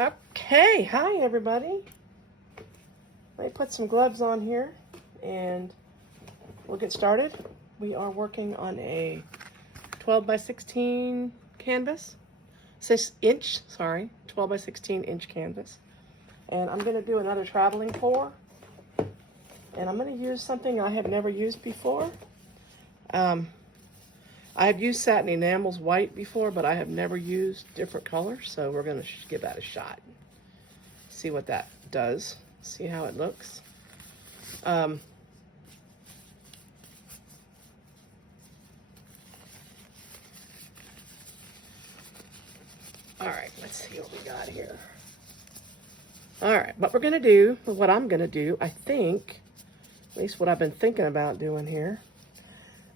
Okay, hi everybody. Let me put some gloves on here and we'll get started. We are working on a 12 by 16 canvas, 12 by 16 inch canvas. And I'm gonna do another traveling pour. And I'm gonna use something I have never used before. I've used satin enamels white before, but I have never used different colors, so we're gonna give that a shot. See what that does, see how it looks. All right, let's see what we got here. All right, what we're gonna do, what I'm gonna do, I think, at least what I've been thinking about doing here,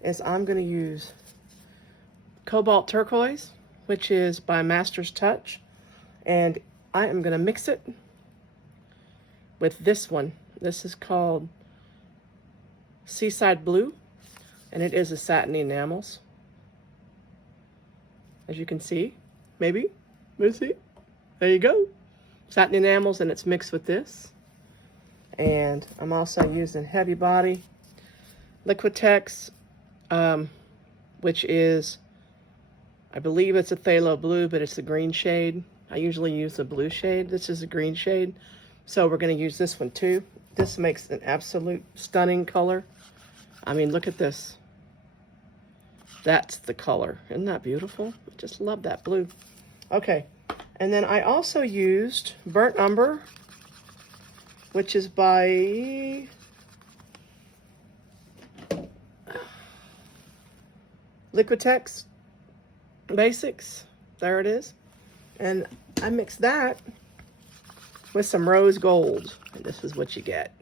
is I'm gonna use Cobalt Turquoise, which is by Master's Touch, and I am gonna mix it with this one. This is called Seaside Blue, and it is a satin enamels. As you can see, maybe, let's see, there you go. Satin enamels, and it's mixed with this. And I'm also using Heavy Body Liquitex, which is, I believe it's a phthalo blue, but it's the green shade. I usually use the blue shade. This is a green shade. So we're going to use this one too. This makes an absolute stunning color. I mean, look at this. That's the color. Isn't that beautiful? I just love that blue. Okay. And then I also used Burnt Umber, which is by Liquitex Basics. There it is. And I mixed that with some rose gold, and this is what you get.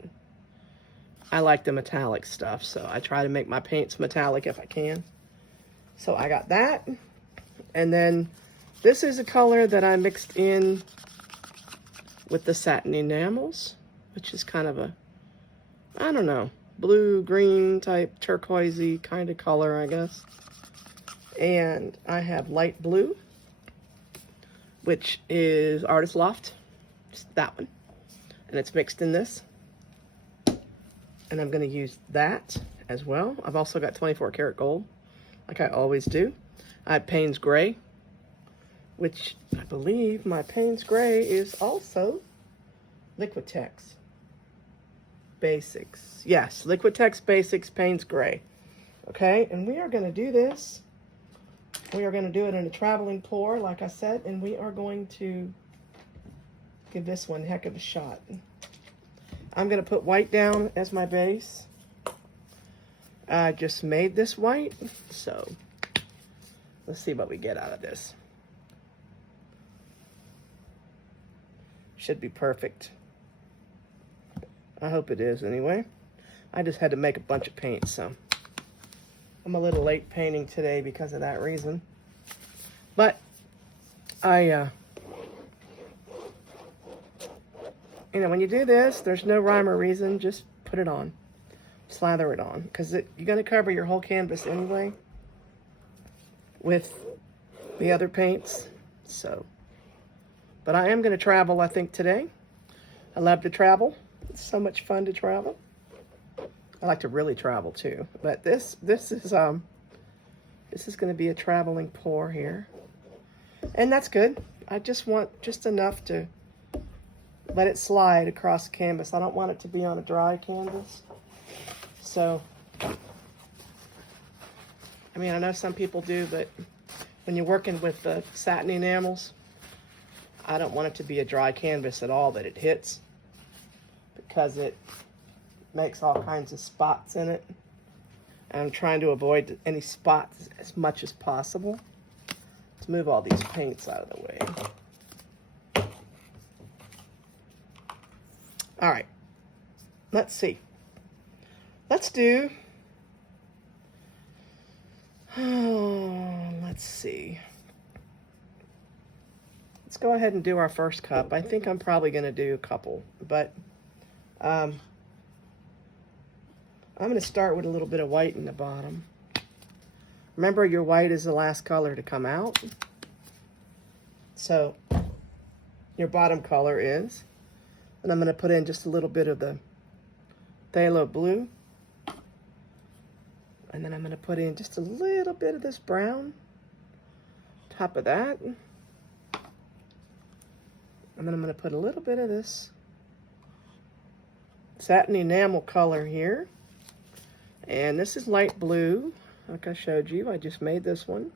I like the metallic stuff, so I try to make my paints metallic if I can. So I got that, and then this is a color that I mixed in with the satin enamels, which is kind of a, I don't know, blue, green type, turquoisey kind of color, I guess. And I have light blue, which is Artist Loft, just that one. And it's mixed in this. And I'm gonna use that as well. I've also got 24 karat gold, like I always do. I have Payne's Gray, which I believe my Payne's Gray is also Liquitex Basics. Yes, Liquitex Basics Payne's Gray. Okay, and we are gonna do this. We are going to do it in a traveling pour, like I said, and we are going to give this one a heck of a shot. I'm going to put white down as my base. I just made this white, so let's see what we get out of this. Should be perfect. I hope it is anyway. I just had to make a bunch of paint, so I'm a little late painting today because of that reason. But you know, when you do this, there's no rhyme or reason. Just put it on. Slather it on. Because you're going to cover your whole canvas anyway with the other paints. So, but I am going to travel, I think, today. I love to travel. It's so much fun to travel. I like to really travel too, but this is going to be a traveling pour here, and that's good. I just want just enough to let it slide across the canvas. I don't want it to be on a dry canvas. So, I mean, I know some people do, but when you're working with the satin enamels, I don't want it to be a dry canvas at all that it hits, because it makes all kinds of spots in it. And I'm trying to avoid any spots as much as possible. Let's move all these paints out of the way. All right, let's see. Let's do, let's see. Let's go ahead and do our first cup. I think I'm probably gonna do a couple, but I'm going to start with a little bit of white in the bottom. Remember, your white is the last color to come out. So your bottom color is. And I'm going to put in just a little bit of the phthalo blue. And then I'm going to put in just a little bit of this brown. Top of that. And then I'm going to put a little bit of this satin enamel color here. And this is light blue, like I showed you. I just made this one.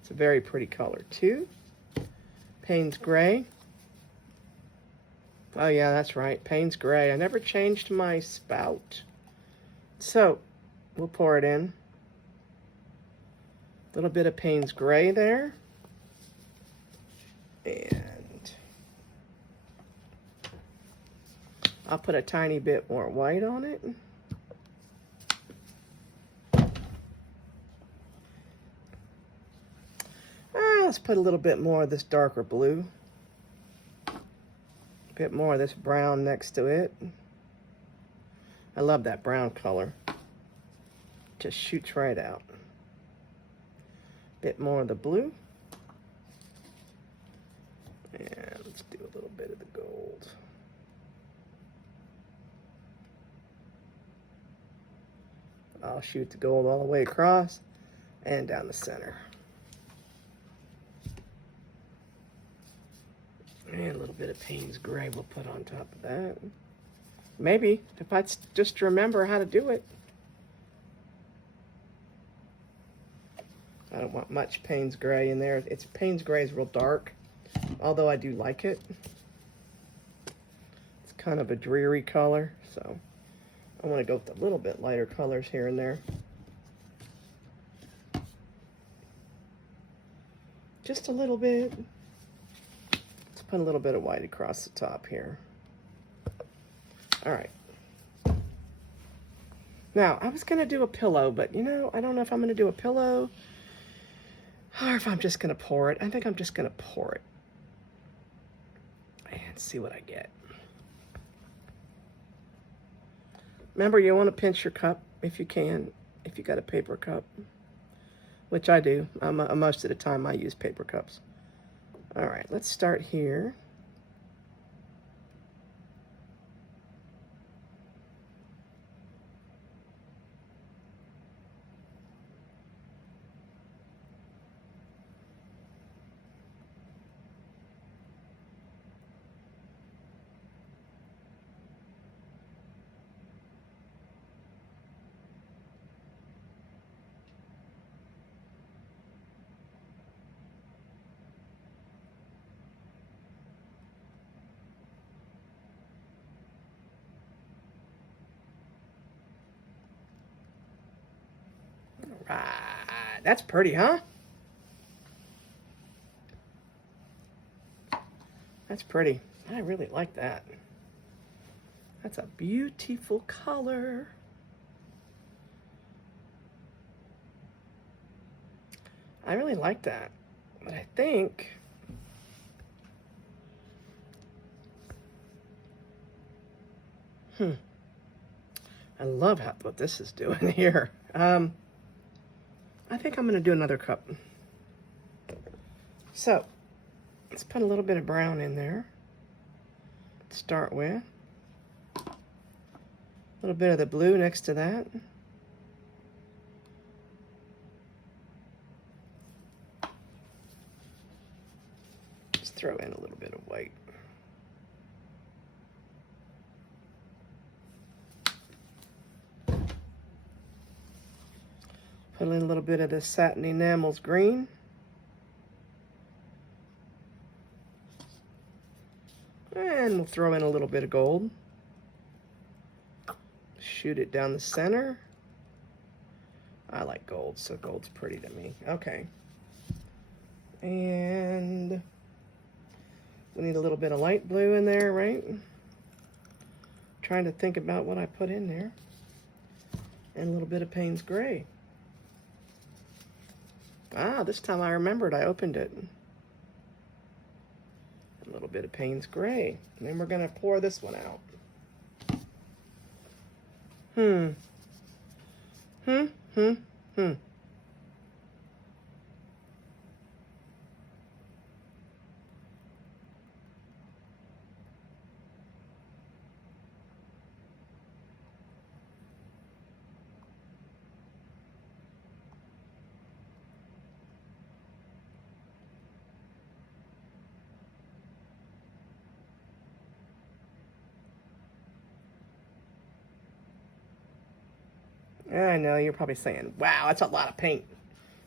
It's a very pretty color too. Payne's Gray. Oh yeah, that's right, Payne's Gray. I never changed my spout. So, we'll pour it in. A little bit of Payne's Gray there. And I'll put a tiny bit more white on it. Let's put a little bit more of this darker blue. A bit more of this brown next to it. I love that brown color. Just shoots right out. Bit more of the blue. And let's do a little bit of the gold. I'll shoot the gold all the way across and down the center. And a little bit of Payne's Gray we'll put on top of that. Maybe, if I just remember how to do it. I don't want much Payne's Gray in there. Payne's Gray is real dark, although I do like it. It's kind of a dreary color, so I want to go with a little bit lighter colors here and there. Just a little bit. Put a little bit of white across the top here. All right. Now, I was going to do a pillow, but you know, I don't know if I'm going to do a pillow or if I'm just going to pour it. I think I'm just going to pour it and see what I get. Remember, you want to pinch your cup if you can, if you got a paper cup, which I do. Most of the time I use paper cups. All right, let's start here. Right, that's pretty, huh? That's pretty. I really like that. That's a beautiful color. I really like that. But I think I love what this is doing here. I think I'm going to do another cup. So, let's put a little bit of brown in there to start with. A little bit of the blue next to that. Just throw in a little bit of white. Put in a little bit of this satin enamels green. And we'll throw in a little bit of gold. Shoot it down the center. I like gold, so gold's pretty to me. Okay. And we need a little bit of light blue in there, right? Trying to think about what I put in there. And a little bit of Payne's Gray. Ah, this time I remembered, I opened it. A little bit of Payne's Gray. And then we're going to pour this one out. I know, you're probably saying, wow, that's a lot of paint.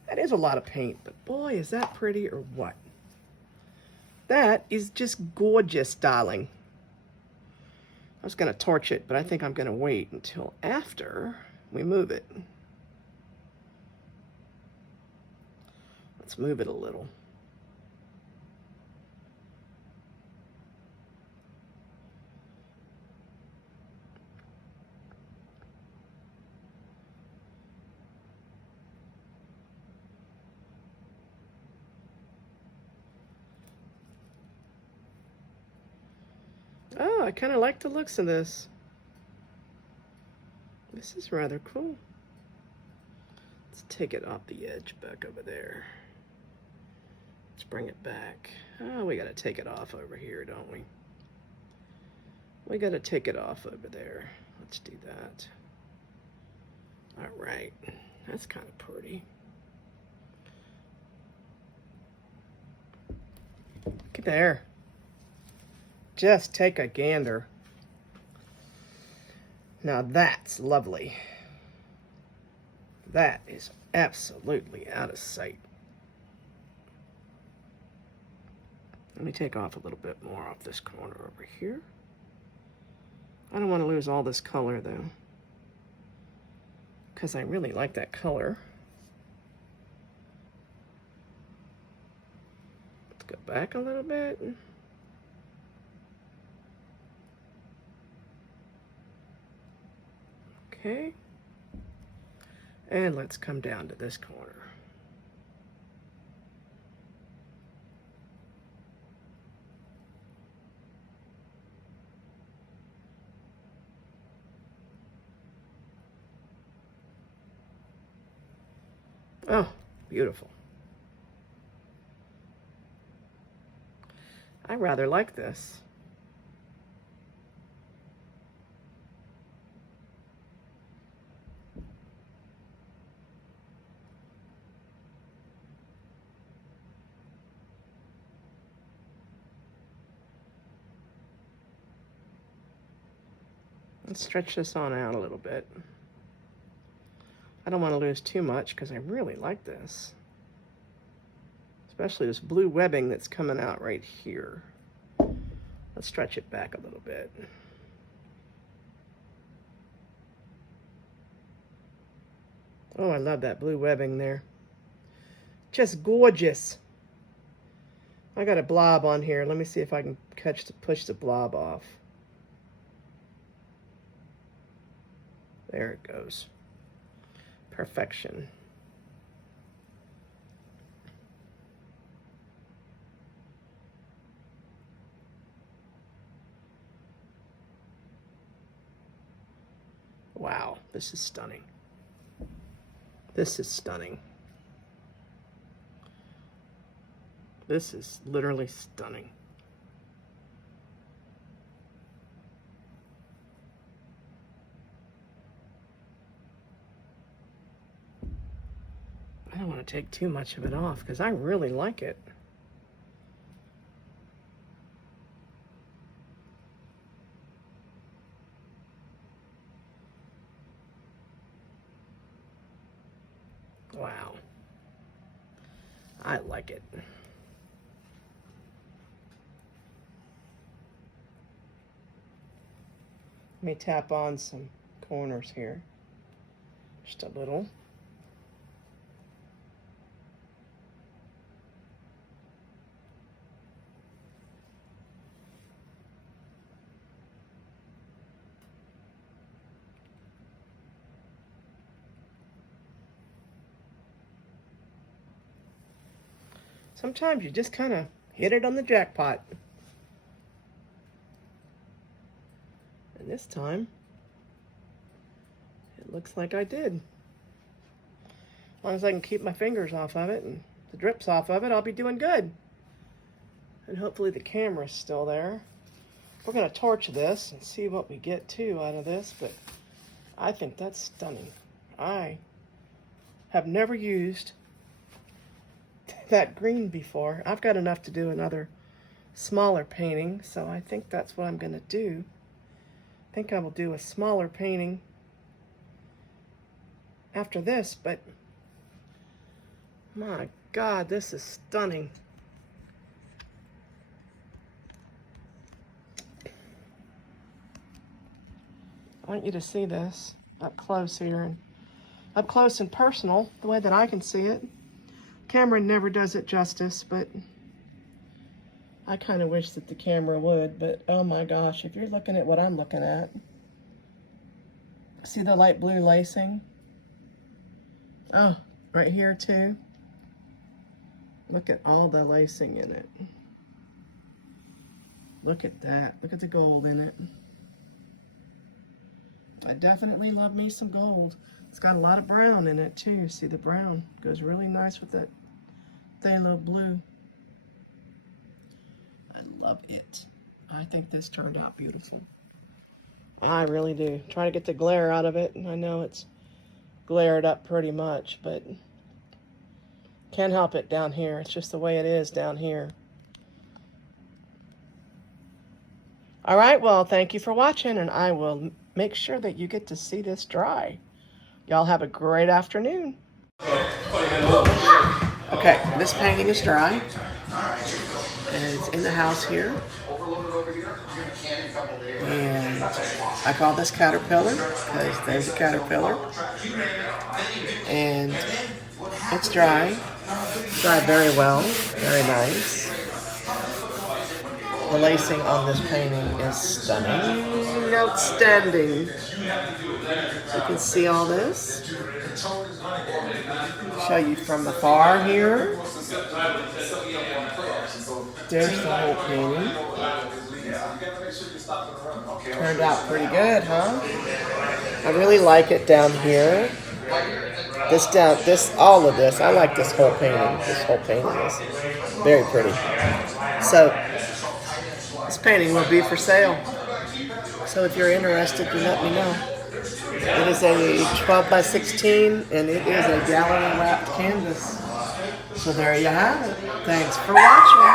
That is a lot of paint, but boy, is that pretty or what? That is just gorgeous, darling. I was going to torch it, but I think I'm going to wait until after we move it. Let's move it a little. Oh, I kind of like the looks of this. This is rather cool. Let's take it off the edge back over there. Let's bring it back. Oh, we got to take it off over here, don't we? We got to take it off over there. Let's do that. All right. That's kind of pretty. Look at there. Just take a gander. Now that's lovely. That is absolutely out of sight. Let me take off a little bit more off this corner over here. I don't want to lose all this color though, because I really like that color. Let's go back a little bit. Okay. And let's come down to this corner. Oh, beautiful. I rather like this. Let's stretch this on out a little bit. I don't want to lose too much because I really like this. Especially this blue webbing that's coming out right here. Let's stretch it back a little bit. Oh, I love that blue webbing there. Just gorgeous. I got a blob on here. Let me see if I can push the blob off. There it goes. Perfection. Wow, this is stunning. This is stunning. This is literally stunning. I don't want to take too much of it off because I really like it. Wow. I like it. Let me tap on some corners here. Just a little. Sometimes you just kind of hit it on the jackpot. And this time, it looks like I did. As long as I can keep my fingers off of it and the drips off of it, I'll be doing good. And hopefully the camera's still there. We're going to torch this and see what we get too out of this, but I think that's stunning. I have never used that green before. I've got enough to do another smaller painting, so I think that's what I'm going to do. I think I will do a smaller painting after this, but my God, this is stunning. I want you to see this up close here, and up close and personal, the way that I can see it. Camera never does it justice, but I kind of wish that the camera would. But oh my gosh, if you're looking at what I'm looking at, see the light blue lacing? Oh, right here too. Look at all the lacing in it. Look at that. Look at the gold in it. I definitely love me some gold. It's got a lot of brown in it too. See, the brown goes really nice with that phthalo blue. I love it. I think this turned out beautiful. I really do. Try to get the glare out of it. I know it's glared up pretty much, but can't help it down here. It's just the way it is down here. All right, well, thank you for watching, and I will make sure that you get to see this dry. Y'all have a great afternoon. Okay, this painting is dry, and it's in the house here. And I call this Caterpillar because there's a caterpillar. And it's dry. Dried very well, very nice. The lacing on this painting is stunning, outstanding. You can see all this. Show you from afar here. There's the whole painting. Turned out pretty good, huh? I really like it down here. All of this. I like this whole painting. This whole painting is very pretty. So, this painting will be for sale. So if you're interested, you let me know. It is a 12 by 16, and it is a gallery wrapped canvas. So there you have it. Thanks for watching.